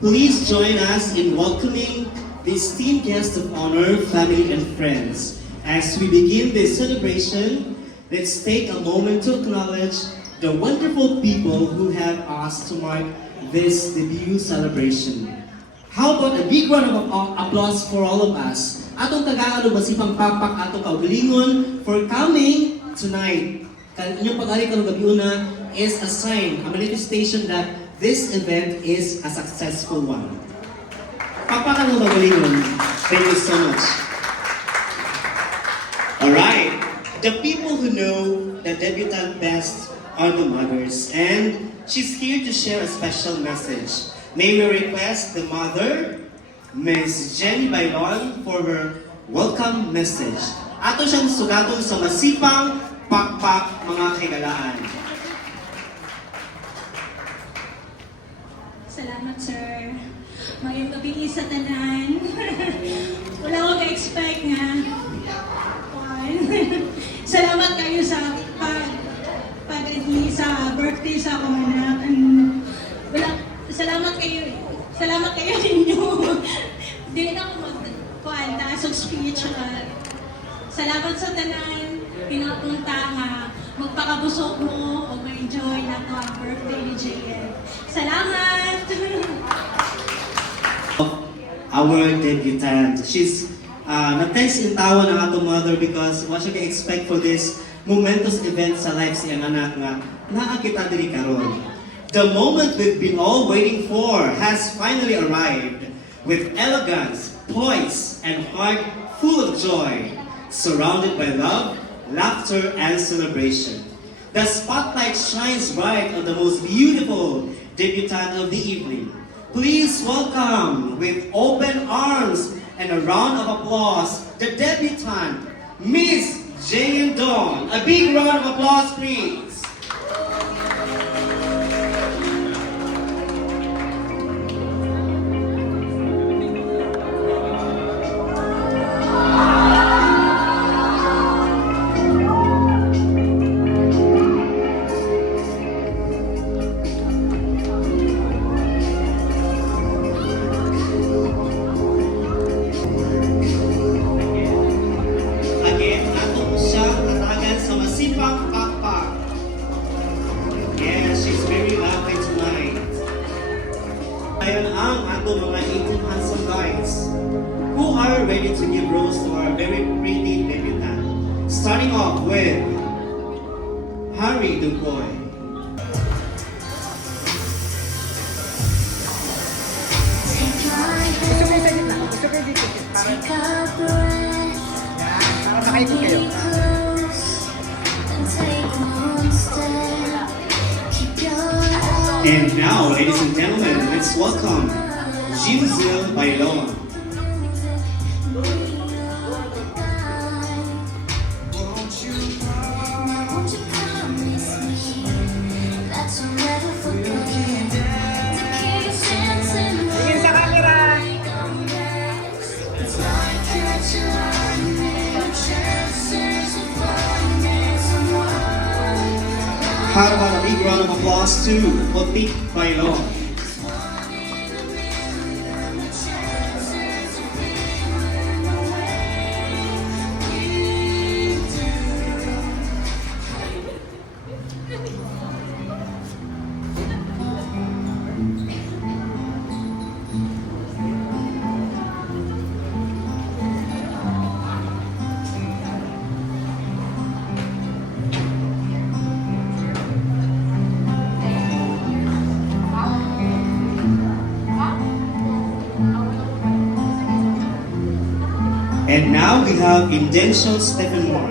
Please join us in welcoming the esteemed guests of honor, family, and friends. As we begin this celebration, let's take a moment to acknowledge the wonderful people who have asked to mark this debut celebration. How about a big round of applause for all of us? Atong tagaan masipang papak atong kaugalingon for coming tonight. Inyong pag-ari karong gabi una is a sign, a manifestation that this event is a successful one. Papakan mo magalingon. Thank you so much. Alright, the people who know the debutante best are the mothers, and she's here to share a special message. May we request the mother, Ms. Jenny Bailon, for her welcome message. Ato siyang sugaton sa masipang pakpak mga kagalaan. Salamat, sir. Mayong gabi sa tanan. Wala ko ka-expect nga. Salamat kayo sa pag-adi sa birthday sa akong anak. Salamat kayo ninyo. Hindi na ako magkuhan, so speech. Salamat sa tanan. Pinapunta nga. Magpakabusok mo o ma-enjoy na ito ang birthday ni JN. Salamat! Our debutante. She's na-text in tawa ng atong mother because what should I expect for this momentous event sa life siyang anak nga nakakita diri karon. The moment we've been all waiting for has finally arrived with elegance, poise, and heart full of joy, surrounded by love, laughter, and celebration. The spotlight shines bright on the most beautiful debutante of the evening. Please welcome with open arms and a round of applause the debutante, Miss Jane Dawn. A big round of applause, please. Ayon ang ato mga 18 handsome guys who are ready to give rose to our very pretty debutante. Starting off with Harry Ducoy. And now, ladies and gentlemen, let's welcome Ginzel Bailon. How about a big round of applause to Otik Bailon? And now we have Indencio Stephen Moore.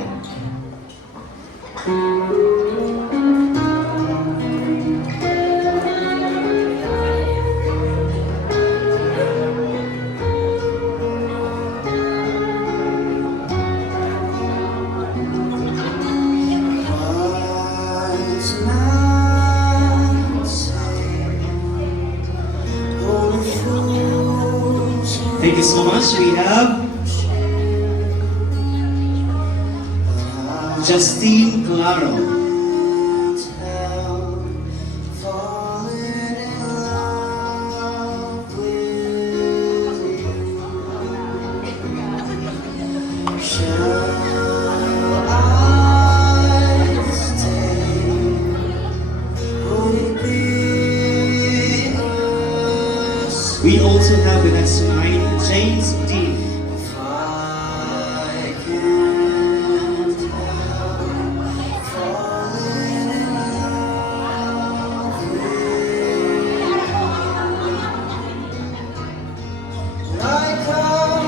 Thank you so much. We have Justine Claro. We also have with us tonight James Dean. I can't help falling in love like a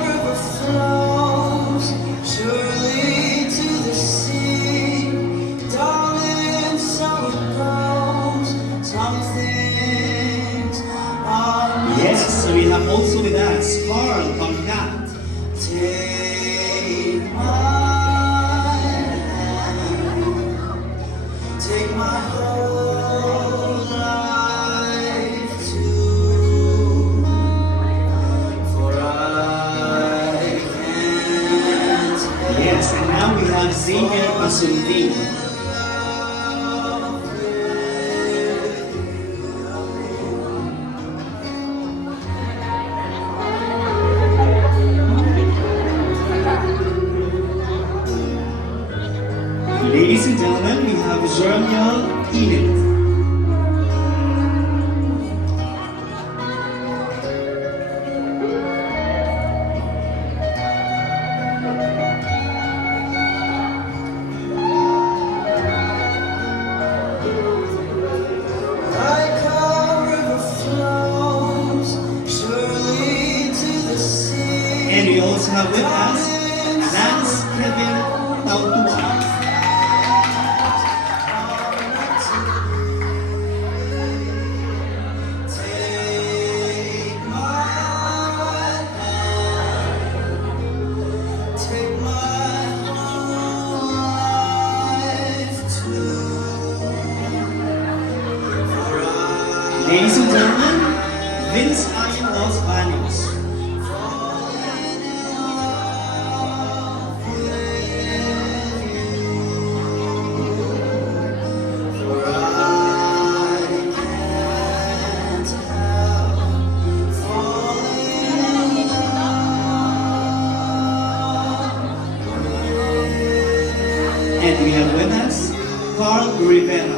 river flows surely to the sea. Darling, so it goes. Some things are meant Yes, so we have also with us Carl Concat. Take my hand, take my whole life too, for I can't help Yes, and now we have Xavier Pasundin. Ladies and gentlemen, we have Jeremiah Enid. like a river flows surely to the sea. And we also have with us Lance Kevin Tautua. Take my hand, take my whole life too, for I Ladies and gentlemen, Vince Ian Los Baños. fallen in love with you, for I can't help falling in love. And we have with us Carl Rivera.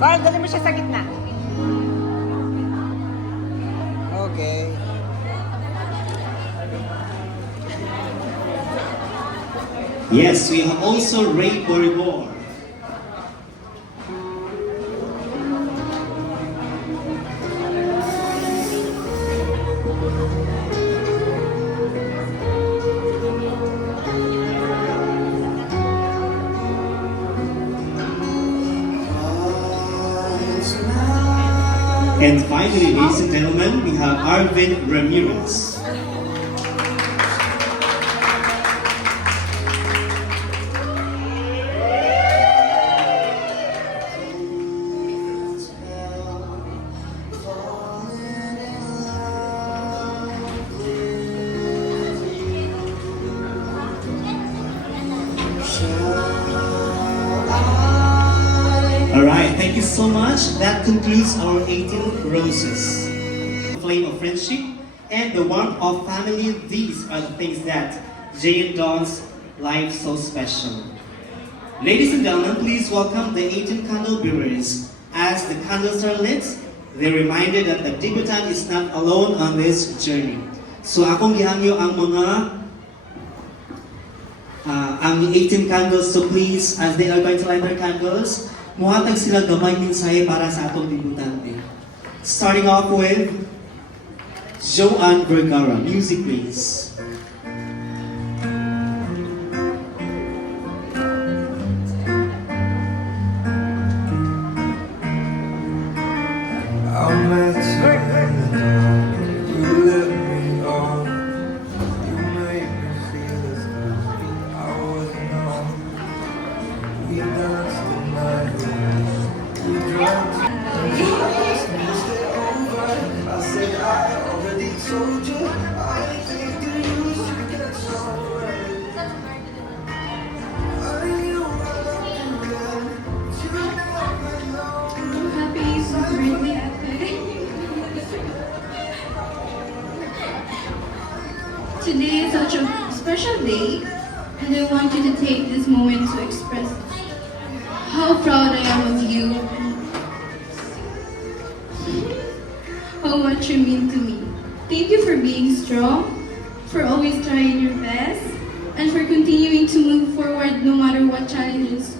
Carl, dali mo siya sa gitna. Okay. Yes, we have also Ray Boribor. And finally, ladies and gentlemen, we have Arvin Ramirez. Alright, thank you so much. That concludes our 18 roses. Flame of friendship and the warmth of family, these are the things that Jay and Dawn's life so special. Ladies and gentlemen, please welcome the 18 candle bearers. As the candles are lit, they're reminded that the debutant is not alone on this journey. So akong gihangyo ang mga ang 18 candles, so please, as they are going to light their candles, muhatag sila gamay mensahe para sa atong debutante. Starting off with Joanne Vergara. Music please. I met you in the dark, you lit me up, you made me feel as though I wasn't on. We danced the night away, we drank and you asked me to stay over. I said I already told you, I think that you should get somewhere. I knew I loved you then, but you never know. Happy birthday, Ate. Today is such a special day, and I want you to take this moment to express you how much you mean to me. Thank you for being strong, for always trying your best, and for continuing to move forward no matter what challenges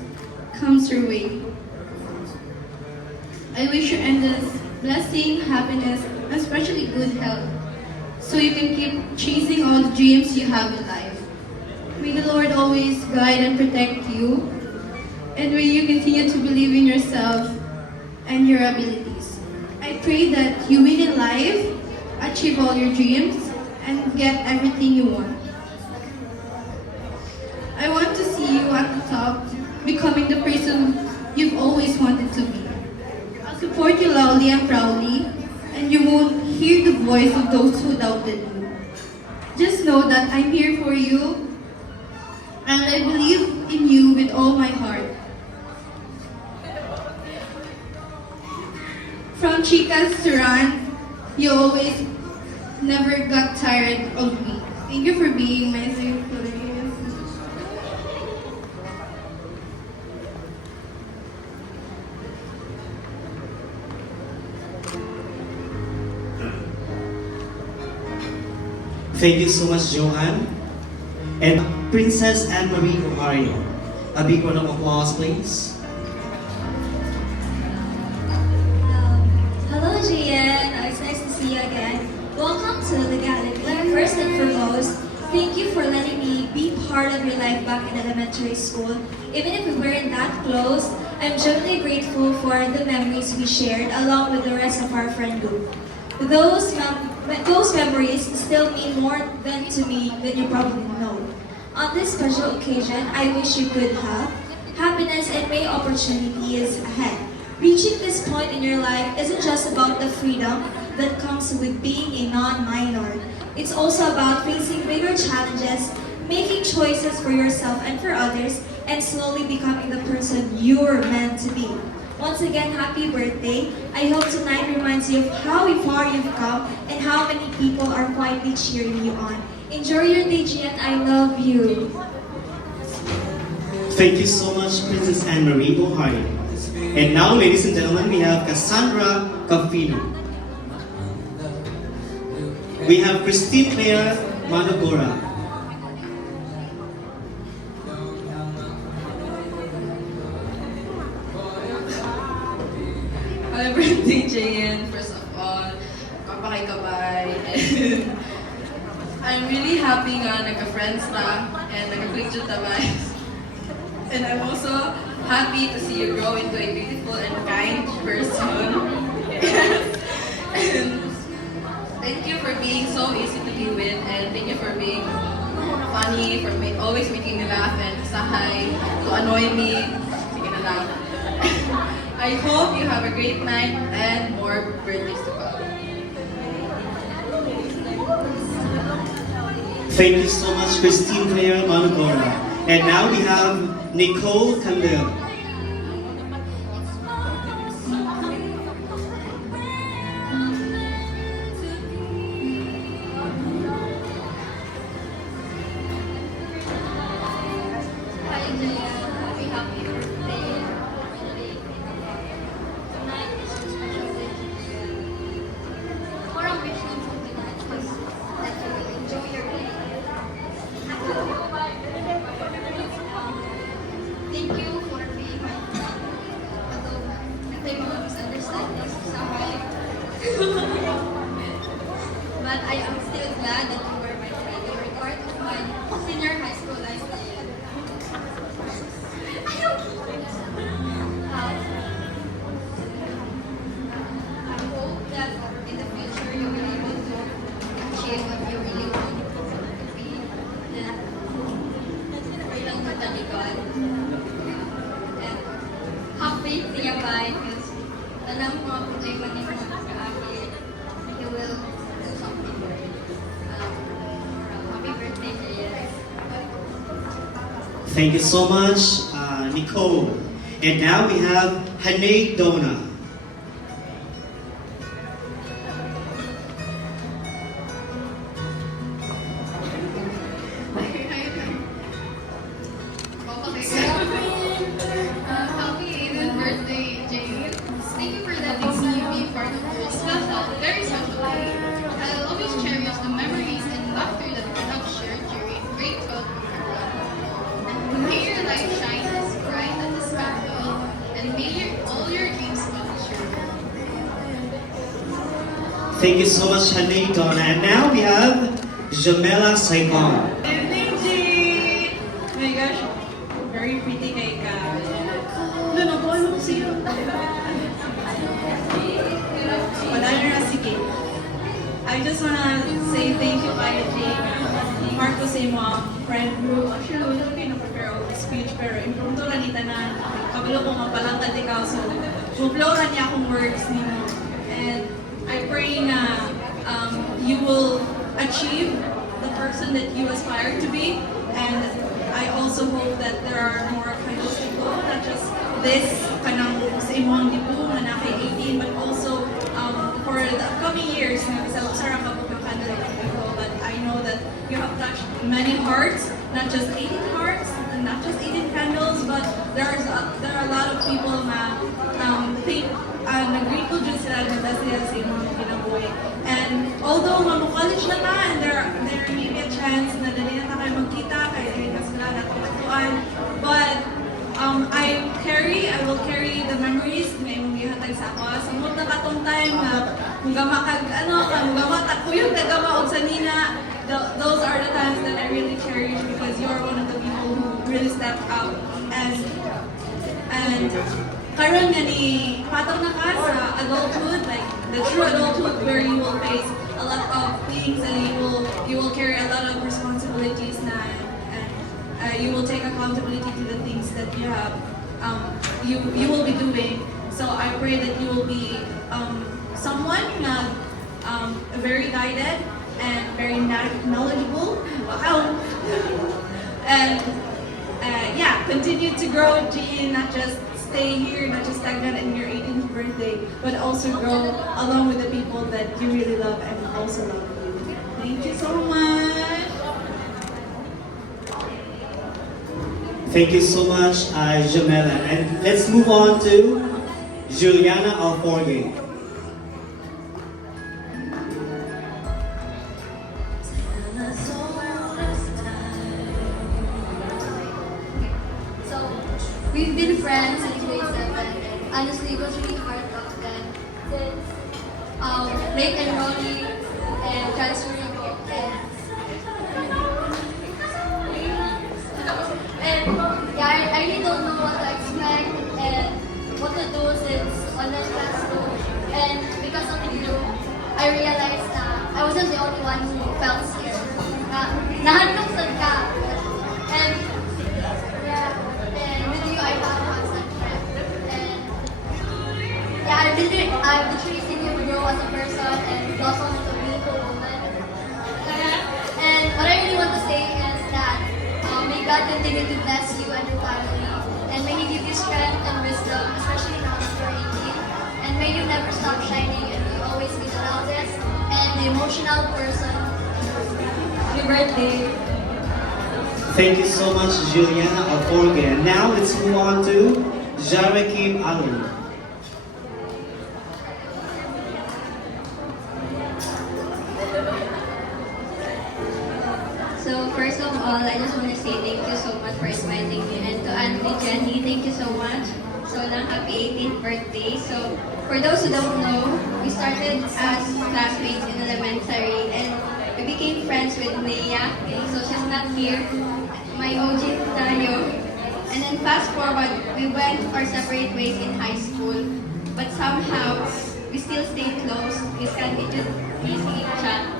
comes your way. I wish you endless blessing, happiness, and especially good health, so you can keep chasing all the dreams you have in life. May the Lord always guide and protect you, and may you continue to believe in yourself and your abilities. I pray that you win in life, achieve all your dreams, and get everything you want. I want to see you at the top, becoming the person you've always wanted to be. I'll support you loudly and proudly, and you won't hear the voice of those who doubted you. Just know that I'm here for you, and I believe in you with all my heart. From chicas to run, you always never got tired of me. Thank you for being my safe place. Thank you so much, Johan. And Princess Anne-Marie Omario. A big round of applause, please. Hello, Jian. It's nice to see you again. Welcome to the gallery. First and foremost, thank you for letting me be part of your life back in elementary school. Even if we weren't that close, I'm genuinely grateful for the memories we shared along with the rest of our friend group. Those memories still mean more to me than you probably know. On this special occasion, I wish you good health, happiness, and many opportunities ahead. Reaching this point in your life isn't just about the freedom that comes with being a non-minor. It's also about facing bigger challenges, making choices for yourself and for others, and slowly becoming the person you're meant to be. Once again, happy birthday. I hope tonight reminds you of how far you've come and how many people are quietly cheering you on. Enjoy your day, Gian. I love you. Thank you so much, Princess Anne-Marie Bohari. And now, ladies and gentlemen, we have Cassandra Cafino. We have Christine Claire Manogora. Happy birthday, JN. First of all, kapakay-kabay. And I'm really happy nga nagka-friends na and nagka-click yung tabay. And I'm also happy to see you grow into a beautiful and kind person. And thank you for being so easy to be with, and thank you for being funny, for always making me laugh and sahay, to annoy me. Sige na lang. I hope you have a great night and more birthdays to come. Thank you so much, Christine Claire Manogora. And now we have Nicole Candel. Hi, Jaya. Happy birthday. Tonight is a special day. What I'm wishing for tonight is that you will enjoy your day. Thank you for being my friend. Although, may mga misunderstandings sa life. But I am still glad that you were my friend. You were part of my senior high school life. I hope that in the future you will be able to achieve what you really want to be. And ilang katalikod. And happy niya ba? Because alam ko kung ay man yung mag-aamin, you will do something great. Happy birthday, Jaya. Thank you so much, Nicole. And now we have Hanay Dona. Happy 18th birthday, Thank you so much, Hanay Donna. And now we have Jamela Saigon. Evening, G! Oh my gosh, very pretty kay ka. Ano po, ano siya? Wala na sige. I just wanna say thank you kay Jane. Mark ko sa mga friend group. Actually, wala kayo na-prepare ako ng speech, pero impromptu lang nita na kabalo ko mapalangkad ikaw. So, bubloran niya akong words niyo. And I pray na you will achieve the person that you aspire to be. And I also hope that there are more kind of people, not just this kanang sa imong dibu na naka 18, but also for the upcoming years na sa usara ka po ng candle people. But I know that you have touched many hearts, not just 18 hearts, and not just 18 candles, but there are a lot of people na think nag-grateful dyan sila na dahil sa imong kinabuhi. And although college na ta, and there may be a chance na dali na tayo magkita kaya nas na natutuan, but I will carry the memories na imong gihatag sa ako. Samot na katong time na mugama kag mugama takuyog kagama og sa nina. Those are the times that I really cherish because you are one of the people who really stepped up and karon nga ni patong na ka sa adulthood, like the true adulthood where you will face a lot of things and you will carry a lot of responsibilities na and you will take accountability to the things that you have you will be doing. So I pray that you will be someone na very guided and very knowledgeable. Wow. And yeah, continue to grow, Jean, not just stay here, not just stagnant in your 18th birthday, but also grow along with the people that you really love and also love you. Thank you so much. Thank you so much, Jamela. And let's move on to Juliana Alforge. So, we've been friends since grade 7. Honestly, it was really hard back then. Since late enrolling and transferring and yeah, I really don't know what to expect and what to do since online class 2. And because of you, I realized that I wasn't the only one who felt scared. Nahandlong ka. And yeah, and with you, I found constant strength. And yeah, I've literally seen you grow as a person and blossom into a beautiful woman. And what I really want to say is that may God continue to bless you and your family. And may He give you strength and wisdom, especially now that you're 18. And may you never stop shining and may you always be the loudest and the emotional person. Happy birthday. Thank you so much, Juliana Alforge. And now let's move on to Jarakim Ali. So first of all, I just want to say thank you so much for inviting me, and to Auntie Jenny, thank you so much. So lang happy 18th birthday. So for those who don't know, we started as classmates in elementary, and we became friends with Leia. So she's not here. My OG tayo. And then fast forward, we went our separate ways in high school, but somehow we still stayed close. We continued easy chat,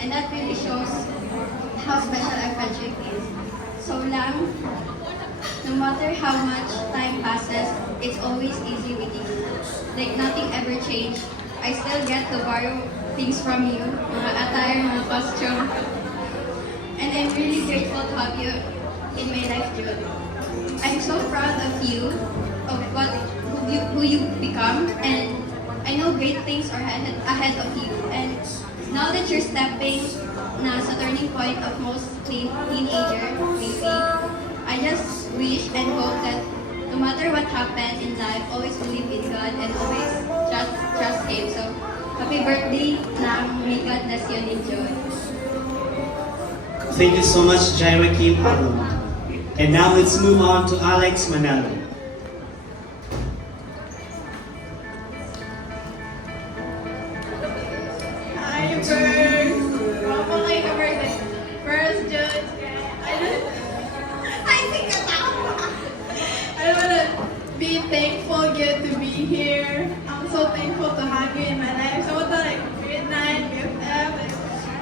and that really shows how special our friendship is. So lang, no matter how much time passes, it's always easy with you. Like nothing ever changed. I still get to borrow things from you, mga attire, mga costume. And I'm really grateful to have you in my life, Jude. I'm so proud of you, of who you become, and I know great things are ahead of you. And now that you're stepping na sa turning point of most teenager, maybe, I just wish and hope that no matter what happens in life, always believe in God and always trust Him. So, happy birthday lang. May God bless you and enjoy. Thank you so much, Jarakim Ali. And now let's move on to Alex Manalo. be thankful good to be here. I'm so thankful to have you in my life. So what the like grade 9, BFF.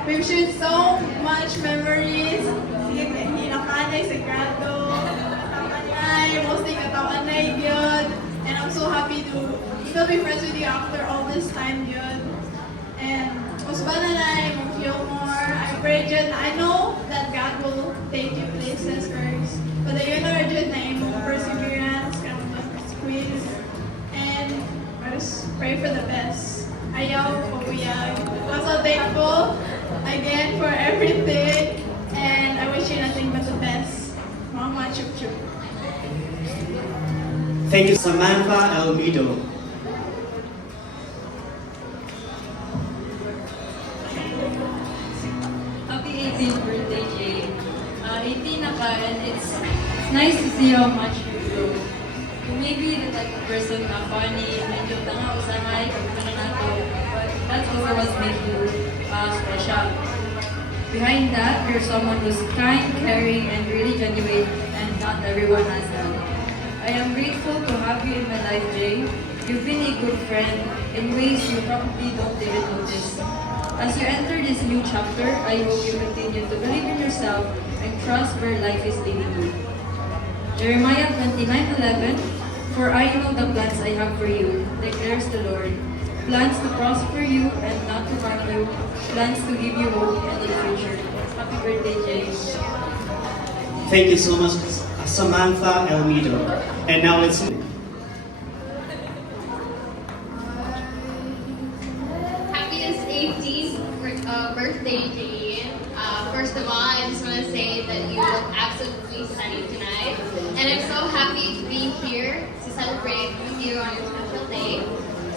We've shared so much memories. Sige, hinakanay sa grado. Kamanay, mostly katawanay yun. And I'm so happy to still be friends with you after all this time yun. And Usbananay, Gilmore, I pray Jud, I know that God will take you places first. But the yun are Jud na imong perseverance, kind of squeeze. And I just pray for the best. Ayaw, pabuyag. I'm so thankful again for everything. And I wish you nothing but the best. Mama Chup Chup. Thank you, Samantha Almedo. Happy 18th birthday, Jay. 18 na ka, and it's nice to see how much you grow. You may be the type of person na funny, medyo tanga usahay, kung na to, but that's also what makes you special. Behind that, you're someone who's kind, caring, and really genuine, and not everyone has that. I am grateful to have you in my life, Jay. You've been a good friend in ways you probably don't even notice. As you enter this new chapter, I hope you continue to believe in yourself and trust where life is leading you. Jeremiah 29:11, for I know the plans I have for you, declares the Lord. Plans to prosper you and not to harm you, plans to give you hope and a future. Happy birthday, Jay. Thank you so much, Samantha Almedo. And now let's move. Happiest 18th birthday, Jane. First of all, I just want to say that you look absolutely stunning tonight. And I'm so happy to be here to celebrate with you on your special day.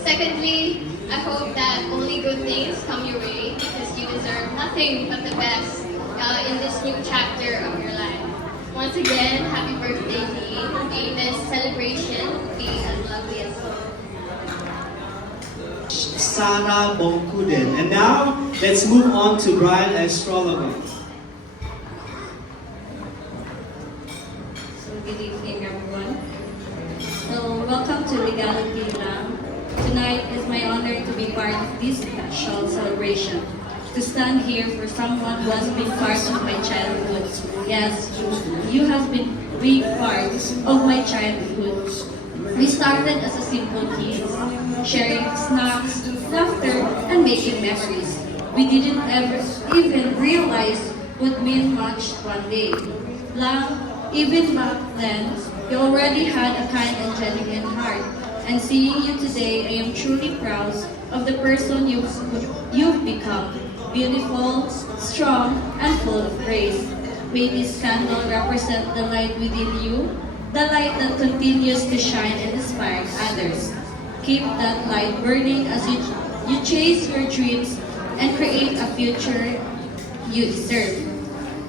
Secondly, I hope that only good things come your way because you deserve nothing but the best in this new chapter of your life. Once again, happy birthday, Jane. May this celebration be as lovely as you. Sarah Bongkuden. And now, let's move on to Brian Astrologo. So good evening, everyone. So welcome to Legality Lang. Tonight is my honor to be part of this special celebration. To stand here for someone who has been part of my childhood. Yes, you have been a big part of my childhood. We started as a simple kids, sharing snacks, laughter, and making memories. We didn't ever even realize would mean much one day. Lang, even back then, you already had a kind and genuine heart. And seeing you today, I am truly proud of the person you've become. Beautiful, strong, and full of grace. May this candle represent the light within you, the light that continues to shine and inspire others. Keep that light burning as you chase your dreams and create a future you deserve.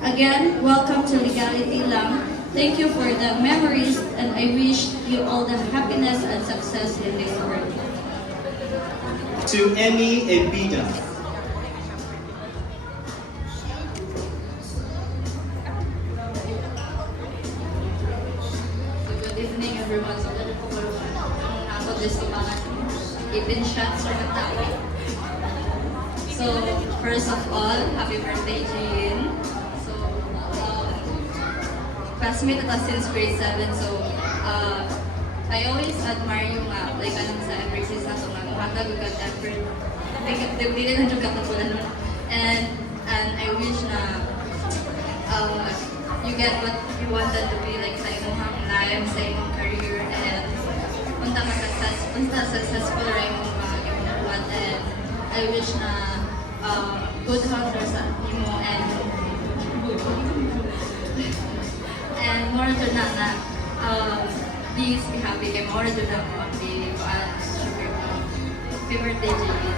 Again, welcome to Legality Lang. Thank you for the memories, and I wish you all the happiness and success in this world. To Emmy Ebida. Good evening, everyone. So, ako gusto mga even shots or tao. So, first of all, happy birthday, Jean. So, classmate ata since grade 7. So, I always admire yung like anong sa emphasis na so maghatag ug effort. Dili na jud katapulan nun. And I wish na you get what you wanted to be like sa imong life, sa imong career, and unta successful ra imong ginabuhat. And I wish na good health sa imo and more to na please be happy kay more to na mo ang daily ko at sugar ko. Happy birthday, Jay.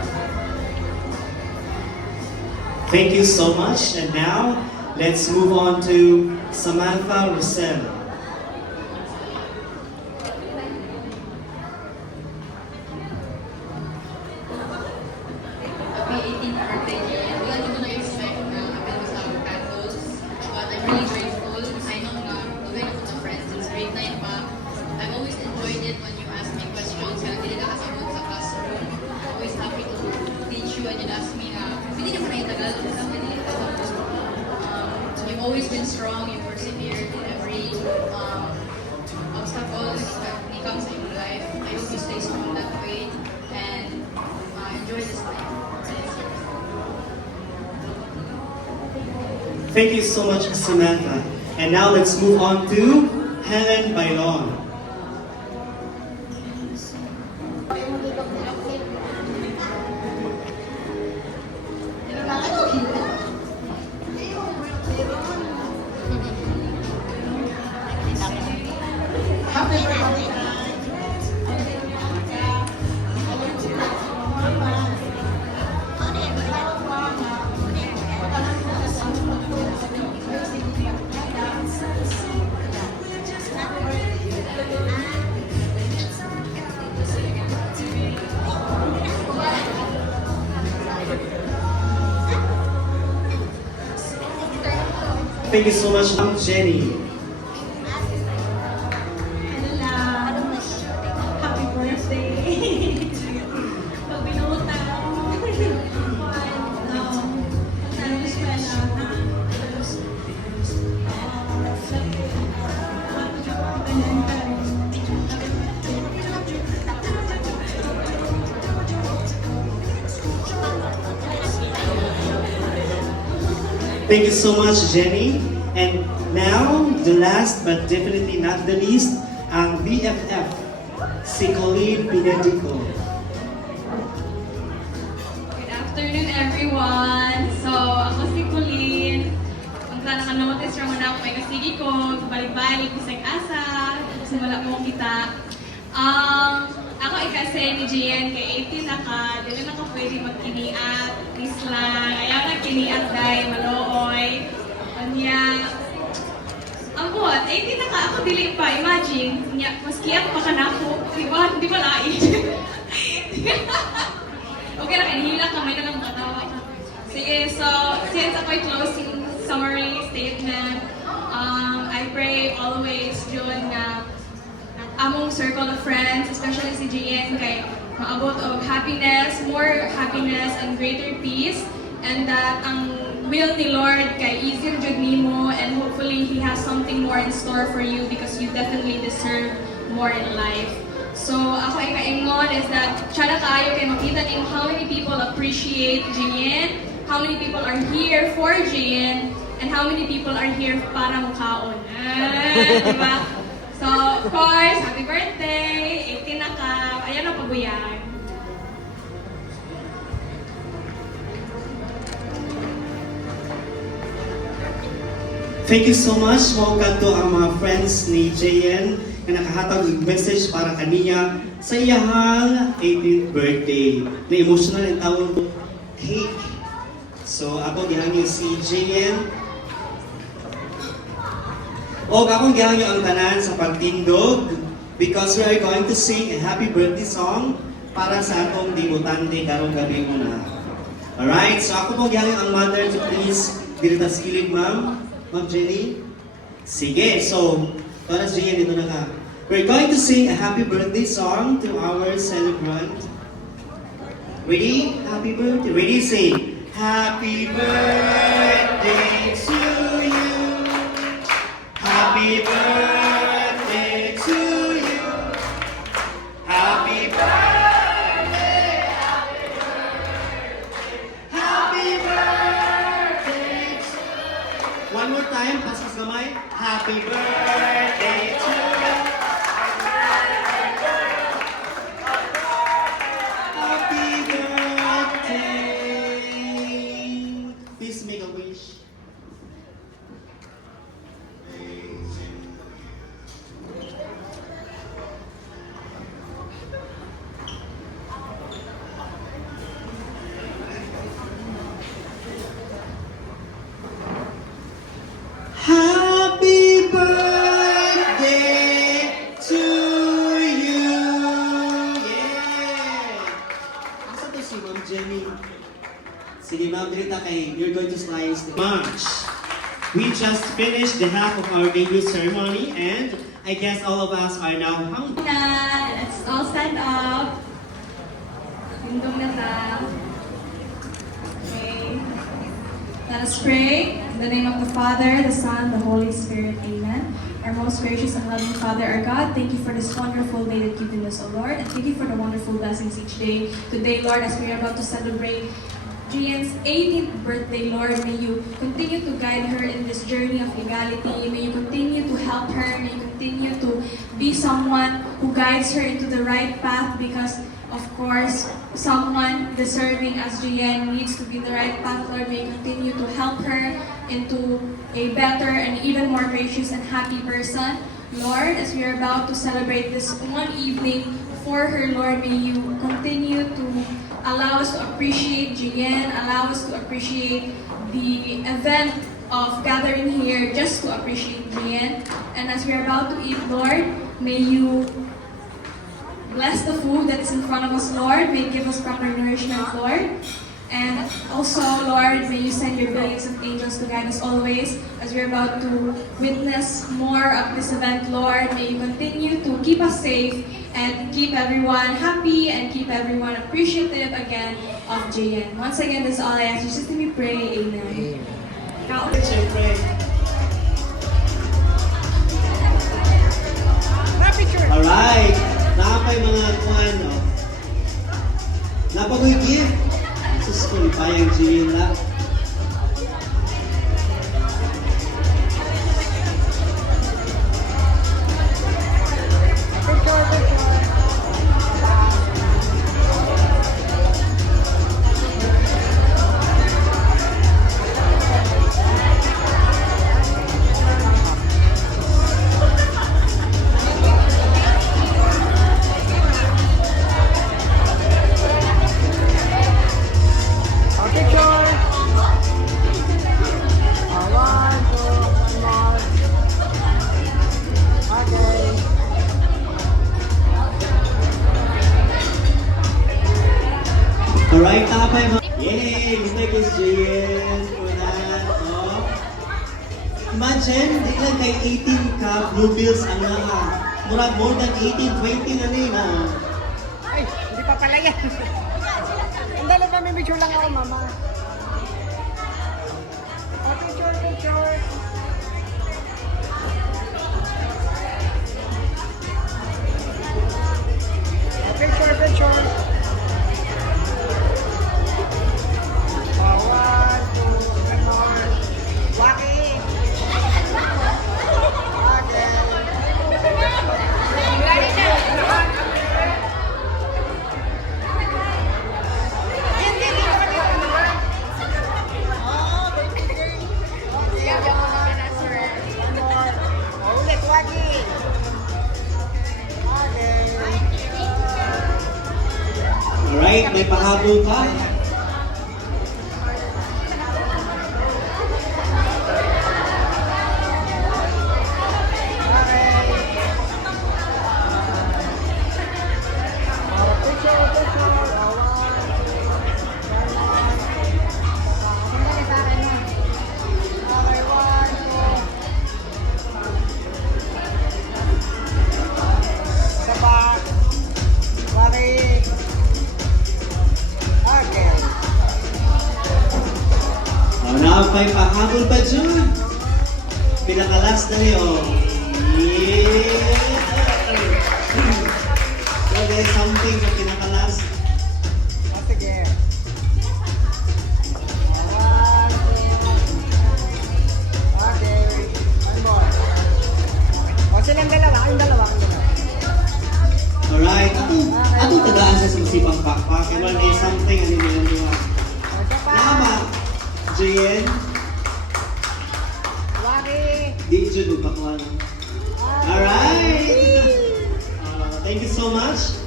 Thank you so much. And now, let's move on to Samantha Rosell. Happy 18th birthday, Jay. Wala naman na-expect na kami sa candles. But I'm really grateful. I know na, even ako sa friends since grade 9 pa, I've always enjoyed it strong, you persevered in every obstacles that comes in your life. I hope you stay strong that way and enjoy this life. Thank you so much, Samantha. And now let's move on to Helen Bailon. Thank you so much, Jenny. Ano lang, happy birthday. Pag binutang, tanong eskwela na. Thank you so much, Jenny. And now, the last but definitely not the least, ang BFF, si Colleen Pinedico. Good afternoon, everyone. So, ako si Colleen. Kung saan nakanotice rin mo na ako may kasigi ko, balik-balik, bisag asa, simula mo kita. Ako ikase ni Gian, kay 18 na ka, dili na ka pwede magkiniat, please lang. Ayaw na kiniat dahil malooy. Kanya, ang buhat, 18 na ka, ako dili pa, imagine, maski ako pa ka na ako, di ba lain? Okay lang, inihila ka, may nalang katawa ka. Sige, so, since ako'y closing summary statement, I pray always, June, na among circle of friends, especially si Gian, kay maabot of happiness, more happiness, and greater peace, and that ang will ni Lord kay easier jud nimo, and hopefully He has something more in store for you because you definitely deserve more in life. So ako ay kaingon is that tsada kaayo kay makita niyo how many people appreciate Gian, how many people are here for Gian, and how many people are here para mukhaon. Diba? So, of course, happy birthday! 18 na ka. Ayan na pabuyan. Thank you so much. Welcome to ang mga friends ni JN na nakahatag ng message para kaniya sa iyahang 18th birthday. Na emotional ang tawag cake. So, ako gihangyo si JN. O akong gihangyo ang tanan sa pagtindog because we are going to sing a happy birthday song para sa atong debutante karong gabi una. Alright, so ako po gihangyo ang mother to please dito sa kilid, ma'am. Ma'am Jenny? Sige, so, para sa Jenny, dito na ka. We're going to sing a happy birthday song to our celebrant. Ready? Happy birthday. Ready? Sing. Happy birthday to you. Happy birthday to you. Happy birthday. Happy birthday. Happy birthday to you. One more time, pasas gamay. Happy birthday to you. Happy birthday. Please make a wish. Happy birthday to you. Yeah. Asa to si Ma'am Jenny? Sige ma'am, dirita kay you're going to slice the March. We just finished the half of our debut ceremony and I guess all of us are now hungry. Let's all stand up. Tindong na ta. Okay. Let us pray. In the name of the Father, the Son, the Holy Spirit, amen. Our most gracious and loving Father, our God, thank you for this wonderful day that you've given us, O Lord, and thank you for the wonderful blessings each day. Today, Lord, as we are about to celebrate Gian's 18th birthday, Lord, may you continue to guide her in this journey of legality. May you continue to help her. May you continue to be someone who guides her into the right path because, of course, someone deserving as Gian needs to be the right path, Lord. May you continue to help her into a better and even more gracious and happy person. Lord, as we are about to celebrate this one evening for her, Lord, may you continue to allow us to appreciate Gian, allow us to appreciate the event of gathering here just to appreciate Gian. And as we are about to eat, Lord, may you bless the food that's in front of us, Lord. May you give us proper nourishment, Lord. And also, Lord, may you send your billions of angels to guide us always as we're about to witness more of this event, Lord. May you continue to keep us safe and keep everyone happy and keep everyone appreciative again of JN. Once again, this is all I ask. In Jesus' name we pray. Amen. Siyempre, Picture. alright, nakapay mga kuhan, no? Napagoy gift. Sus ko, ipayang Gian la. Picture, picture. Picture. One, two, one more. Okay. Alright, nakapay mga... Yay! Mr. Kiss Gian. Unan, oh. Imagine, di lang kay 18 ka, Blue Bills ang naka. Murag more than 18, 20 na rin, oh. Ay, hindi pa pala yan. Andala ba, may picture lang ako, mama. Oh, picture, picture. Oh, picture, picture. Oh, one, two, one more. Waki. Oh, ulit, Waki. Okay. Alright, may pahabol pa. Nakapay pahabol pa dyan. Pinakalas na niyo. Yeah! So there's something na pinakalas. Oh, sige. One, two. Okay. One more. O, silang dalawa. Kayong dalawa. Alright, atong tagaan sa sumusipang pakpak. Kaya man may something ano nila nila. O, isa pa. Tama! Gian, Waki. di dyan magpakuhan. Alright! Thank you so much.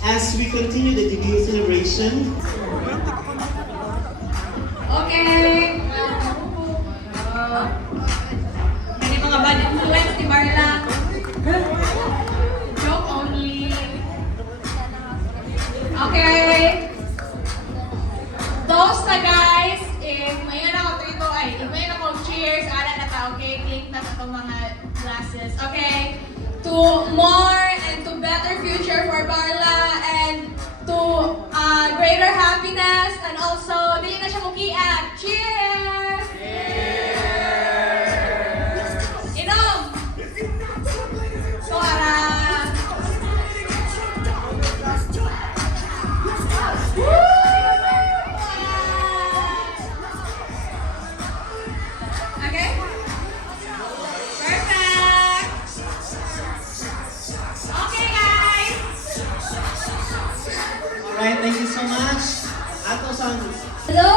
As we continue the debut celebration, Okay. May mga bad influence ni Marla. Joke only. Okay. Those na guys, if mayan ako trito, if mayan ako cheers, ala na ta, okay? Click na sa itong mga glasses, okay? To more and to better future for Marla and to greater happiness and also, di na siya mukian. Cheers! Alright, thank you so much. Ato sang Hello!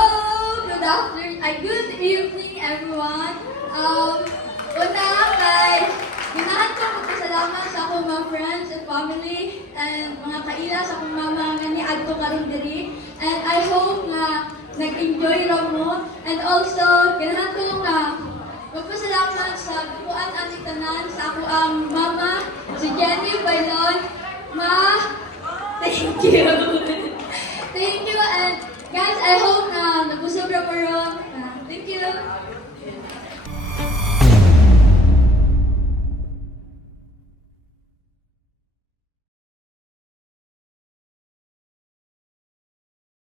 Good afternoon, good evening everyone. Una kay ganahan ko magpasalamat sa akong mga friends and family and mga kaila sa akong mama nga ni adto karon diri. And I hope nga nag-enjoy ra mo. And also ganahan ko nga magpasalamat sa buwan aning tanan sa ako ang mama si Jenny Bailon. Ma, thank you. Thank you and guys, I hope na